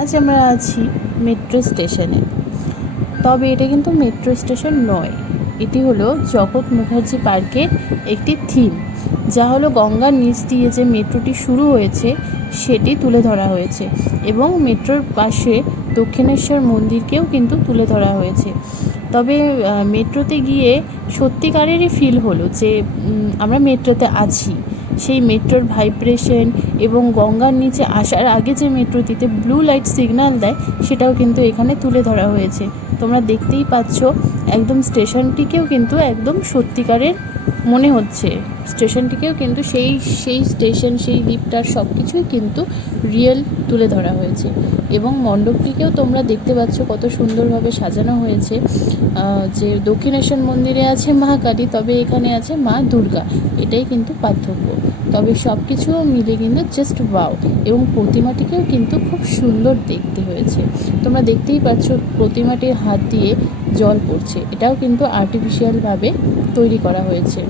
আজ আমরা আছি মেট্রো স্টেশনে। তবে এটা কিন্তু মেট্রো স্টেশন নয়, এটি হলো জগৎ মুখার্জি পার্কের একটি থিম, যা হলো গঙ্গার নিচ দিয়ে যে মেট্রোটি শুরু হয়েছে সেটি তুলে ধরা হয়েছে এবং মেট্রোর পাশে দক্ষিণেশ্বর মন্দিরকেও কিন্তু তুলে ধরা হয়েছে। তবে মেট্রোতে গিয়ে সত্যিকারেরই ফিল হলো যে আমরা মেট্রোতে আছি। সেই মেট্রোর ভাইব্রেশন এবং গঙ্গার নিচে আসার আগে যে মেট্রোটিতে ব্লু লাইট সিগন্যাল দেয় সেটাও কিন্তু এখানে তুলে ধরা হয়েছে। তোমরা দেখতেই পাচ্ছ, একদম স্টেশনটিকেও কিন্তু একদম সত্যিকারের মনে হচ্ছে। স্টেশনটিকেও কিন্তু সেই স্টেশন, সেই লিফটার সব কিছুই কিন্তু রিয়েল তুলে ধরা হয়েছে। এবং মণ্ডপটিকেও তোমরা দেখতে পাচ্ছ কত সুন্দরভাবে সাজানো হয়েছে। যে দক্ষিণেশ্বর মন্দিরে আছে মা কালী, তবে এখানে আছে মা দুর্গা, এটাই কিন্তু পার্থক্য। তবে সব কিছু মিলে কিন্তু জাস্ট ওয়াও। এবং প্রতিমাটিকেও কিন্তু খুব সুন্দর দেখতে হয়েছে। তোমরা দেখতেই পাচ্ছ প্রতিমাটির হাত দিয়ে জল পড়ছে, এটাও কিন্তু আর্টিফিশিয়ালভাবে তৈরি করা হয়েছে।